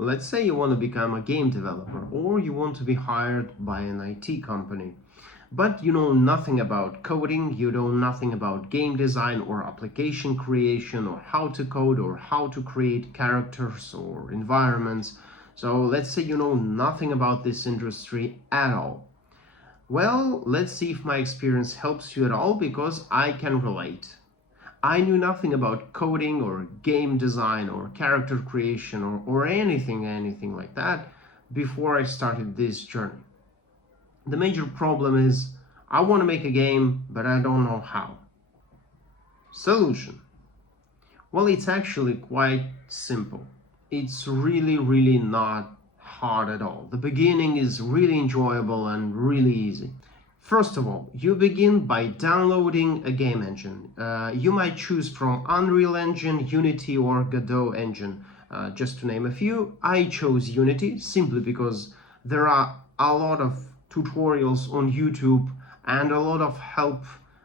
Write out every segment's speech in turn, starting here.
Let's say you want to become a game developer, or you want to be hired by an IT company, but you know nothing about coding, you know nothing about game design or application creation or how to code or how to create characters or environments. So let's say you know nothing about this industry at all. Well, let's see if my experience helps you at all, because I can relate. I knew nothing about coding or game design or character creation or anything like that before I started this journey. The major problem is I want to make a game, but I don't know how. Solution. Well, it's actually quite simple. It's really not hard at all. The beginning is really enjoyable and really easy. First of all, you begin by downloading a game engine. You might choose from Unreal Engine, Unity, or Godot engine. Just to name a few, I chose Unity simply because there are a lot of tutorials on YouTube and a lot of help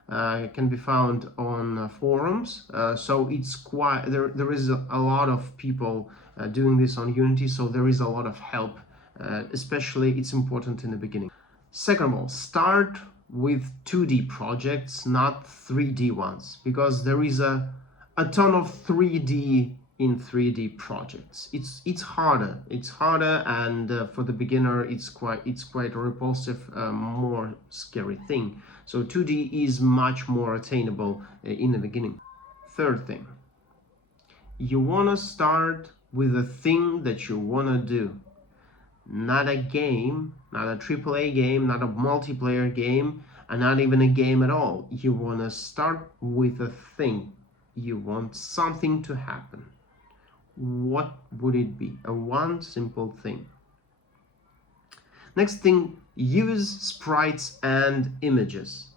can be found on forums. So it's quite there is a lot of people doing this on Unity, so there is a lot of help. Especially it's important in the beginning. Second of all, start with 2D projects, not 3D ones, because there is a ton of 3D in 3D projects. It's harder, and for the beginner it's quite a repulsive, more scary thing. So 2D is much more attainable in the beginning. Third thing, you want to start with a thing that you want to do. Not a game, not a AAA game, not a multiplayer game, and not even a game at all. You want to start with a thing. You want something to happen. What would it be? A one simple thing. Next thing, use sprites and images,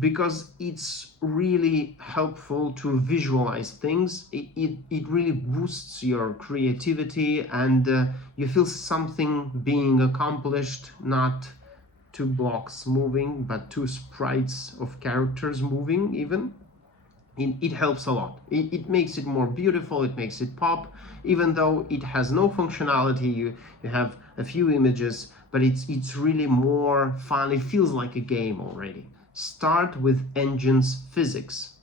because it's really helpful to visualize things. It really boosts your creativity, and you feel something being accomplished, not two blocks moving, but two sprites of characters moving even. It helps a lot. It makes it more beautiful, it makes it pop, even though it has no functionality. You have a few images, but it's really more fun. It feels like a game already. Start with engine's physics.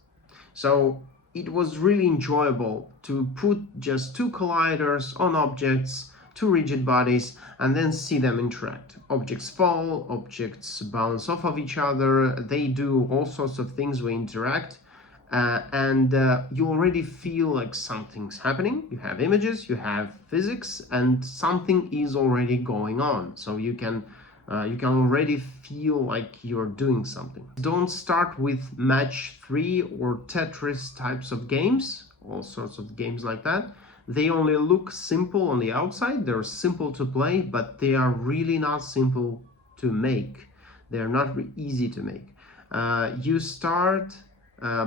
So it was really enjoyable to put just two colliders on objects, two rigid bodies, and then see them interact. Objects fall, objects bounce off of each other, they do all sorts of things when interact. And you already feel like something's happening. You have images, you have physics, and something is already going on. So you can already feel like you're doing something. Don't start with Match 3 or Tetris types of games, all sorts of games like that. They only look simple on the outside. They're simple to play, but they are really not simple to make. They're not easy to make. You start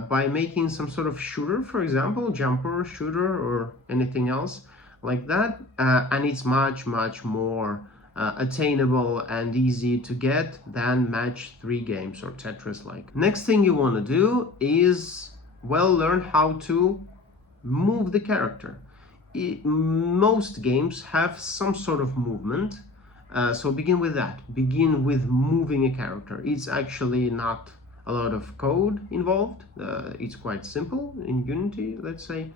by making some sort of shooter, for example, jumper shooter or anything else like that, and it's much more attainable and easy to get than Match 3 games or Tetris like. Next thing you want to do is, well, learn how to move the character. Most games have some sort of movement, so begin with that. Begin with moving a character. It's actually not a lot of code involved. It's quite simple in Unity, let's say.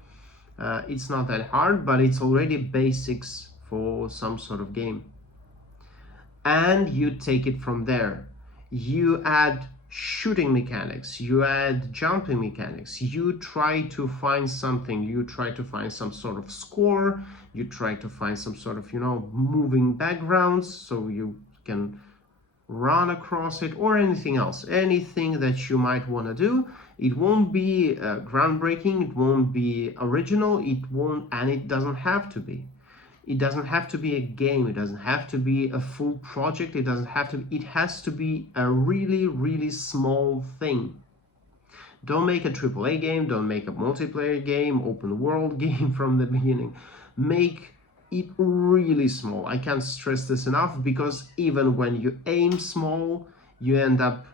It's not that hard, but it's already basics for some sort of game. And you take it from there. You add shooting mechanics, you add jumping mechanics, you try to find something, you try to find some sort of score, you try to find some sort of, moving backgrounds so you can run across it, or anything else, anything that you might want to do. It won't be groundbreaking, it won't be original, and it doesn't have to be. It doesn't have to be a game, it doesn't have to be a full project, it has to be a really small thing. Don't make a AAA game, don't make a multiplayer game, open world game from the beginning. Make it really small. I can't stress this enough, because even when you aim small, you end up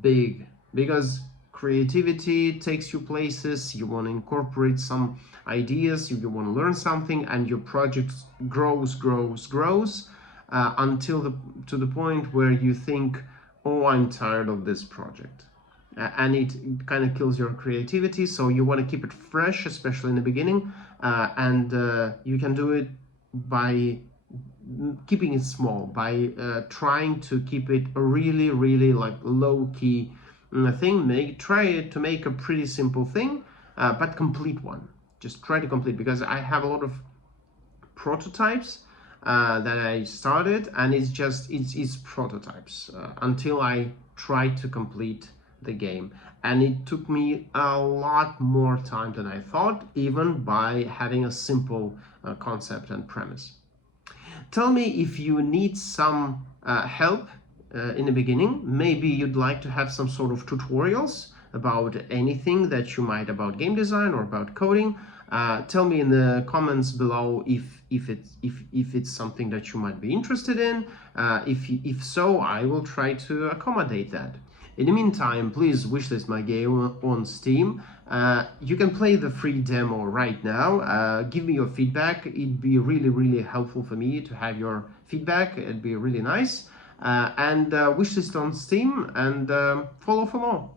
big, because creativity takes you places, you want to incorporate some ideas, you want to learn something, and your project grows until to the point where you think, oh, I'm tired of this project. And it kind of kills your creativity, so you want to keep it fresh, especially in the beginning, and you can do it by keeping it small, by trying to keep it a really like low-key thing. Try to make a pretty simple thing, but complete one. Just try to complete, because I have a lot of prototypes that I started, and it's prototypes until I try to complete the game, and it took me a lot more time than I thought, even by having a simple concept and premise. Tell me if you need some help in the beginning. Maybe you'd like to have some sort of tutorials about anything that you might, about game design or about coding. Tell me in the comments below if it's something that you might be interested in. If so, I will try to accommodate that. In the meantime, please wishlist my game on Steam. You can play the free demo right now. Give me your feedback. It'd be really helpful for me to have your feedback. It'd be really nice. And wishlist on Steam, and follow for more.